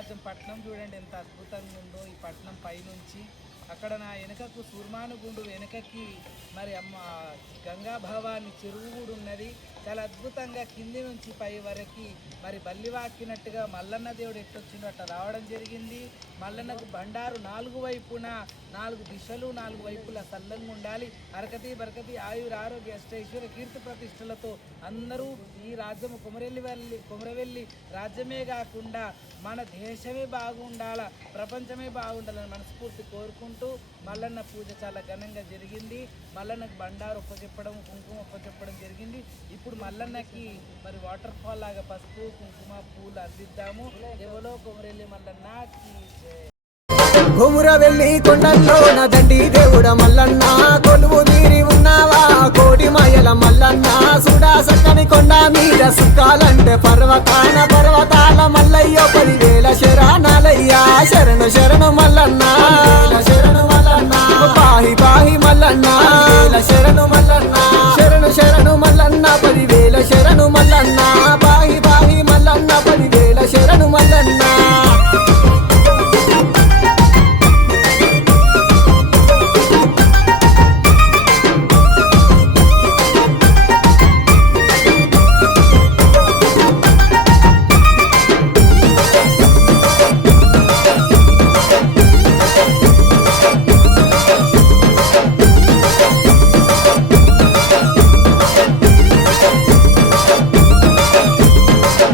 రాజ్యం పట్నం చూడండి ఎంత అద్భుతంగా ఉందో. ఈ పట్నం పైనుంచి అక్కడ నా వెనుకకు సుర్మానుగుండు వెనుకకి మరి అమ్మ గంగా భవాని చెరువు కూడా ఉన్నది. చాలా అద్భుతంగా కింది నుంచి పై వరకు మరి బల్లివాకినట్టుగా మల్లన్న దేవుడు ఎట్టొచ్చిందో అట్లా రావడం జరిగింది. మల్లన్నకు బండారు 4 వైపున 4 దిశలు 4 వైపులా సల్లంగా ఉండాలి. అరకతి బరకతి ఆయుర ఆరోగ్య అష్టైశ్వర్య కీర్తి ప్రతిష్టలతో అందరూ ఈ రాజ్యము కొమరవెల్లి రాజ్యమే కాకుండా మన దేశమే బాగుండాల, ప్రపంచమే బాగుండాలని మనస్ఫూర్తి కోరుకుంటూ మల్లన్న పూజ చాలా ఘనంగా జరిగింది. మల్లన్నకు బండారు ఒప్పచెప్పడం, కుంకుమ ఒప్పచెప్పడం జరిగింది. ఇప్పుడు మల్లన్నకి మరి వాటర్ ఫాల్ లాగా పసుపు కుంకుమ పూలు అందిద్దాము. ఎవరో కొమరెల్లి మల్లన్నకి కొమరవెల్లి కొండల్లో నా దండి దేవుడ మల్లన్న, కొలువు తీరి ఉన్నావా కోటి మాయల మల్లన్న, సుడా సక్కని కొండ మీద సుక్కాలంటే పర్వతాల మల్లయ్య 10,000 శరణాలయ్యా. శరణు శరణు మల్లన్న, శరణు మల్లన్న, పాహి పాహి మల్లన్న, శరణు మల్లన్న, శరణు శరణు మల్లన్న, 10,000 శరణు మల్లన్న, పాహి పాహి మల్లన్న, 10,000 శరణు మల్లన్న.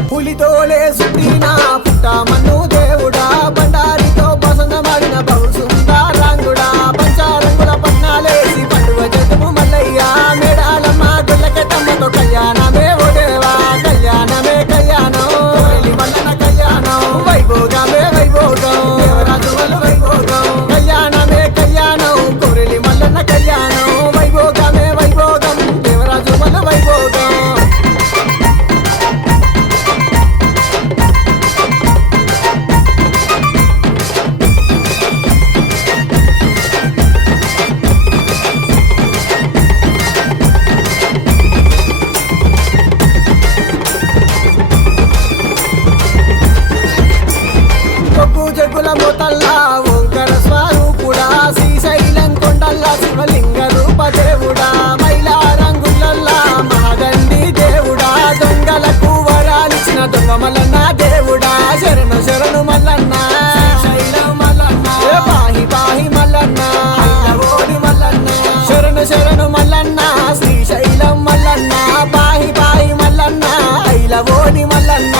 పులితోలే సుట్టిన పుట్టమన్ను దేవుడా, బండారితో బసంగమాడిన బహుసుందరాంగుడా, పంచారంగుల పట్నాలేసి పండుగ జగము మల్లయ్య, మేడాలమ్మ గుల్లకెట్టమ్మతో కళ్యాణమే ఓ దేవా, కళ్యాణమే కళ్యాణం మల్లన కళ్యాణం, వైభోగమే వైభోగం దేవరాజు వల్ల వైభోగం, కళ్యాణమే కళ్యాణం కొరెలి మల్లన్న కళ్యాణం, వైభోగమే వైభోగం దేవరాజు వల్ల వైభోగం. జగుల మోతల్లా ఓంకర స్వరూపుడా, శ్రీశైలం కొండల్లా శివలింగ రూప దేవుడా, మైలా రంగులల్లా మహాదండి దేవుడా, దొంగలకు వరాలిచ్చిన దొంగ మల్లన్న దేవుడా, శరణు శరణు మల్లన్న, శ్రీశైలం మల్లన్న, పాహి పాహి మల్లన్న, ఓడి మల్లన్న, శరణు శరణు మల్లన్న, శ్రీశైలం మల్లన్న, పాహి పాహి మల్లన్న, ఐల ఓడి మల్లన్న.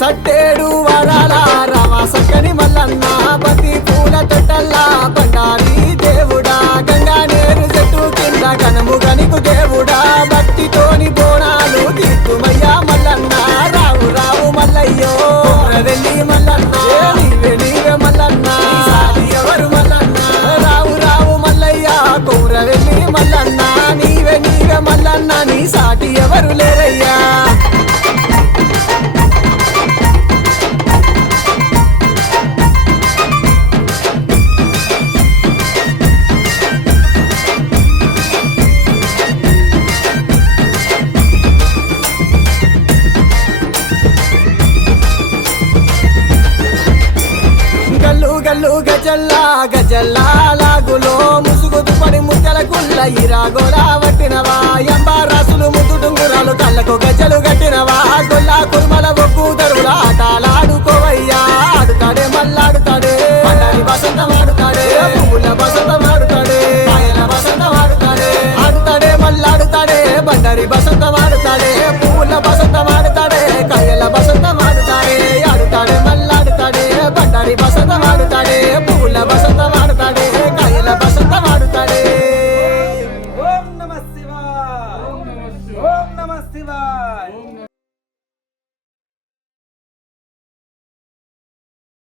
సట్టేడు వరాల రామ సక్కని మల్లన్న, బంతి పూల తొట్టల్లా బండారి దేవుడా, గంగా నేరు చెట్టు కింద కనుము గనికు దేవుడా, భక్తితోని బోనాలు తీర్చుమయ్యా మల్లన్న, రావు రావు మల్లయ్యో కొమరవెల్లి మల్లన్న, నీవే నీవే మల్లన్న, ఎవరు మల్లన్న, రావు రావు మల్లయ్య కొమరవెల్లి మల్లన్న, నీవే నీవే మల్లన్న, నీ సాటి ఎవరు లేరయ్యా. గల్లు గల్లు గజల్లా గజల్లా లాగులో ముసుగుతు పడి ముద్దల గుల్ల ఇరాగోలా వట్టినవా, ఎంబారాసులు ముద్దుటుంగురాలు కళ్ళకు గజలు గట్టినవా, గొల్లా కుర్మల ఒగ్గు దరువుల ఆటలాడుకోవయ్యా,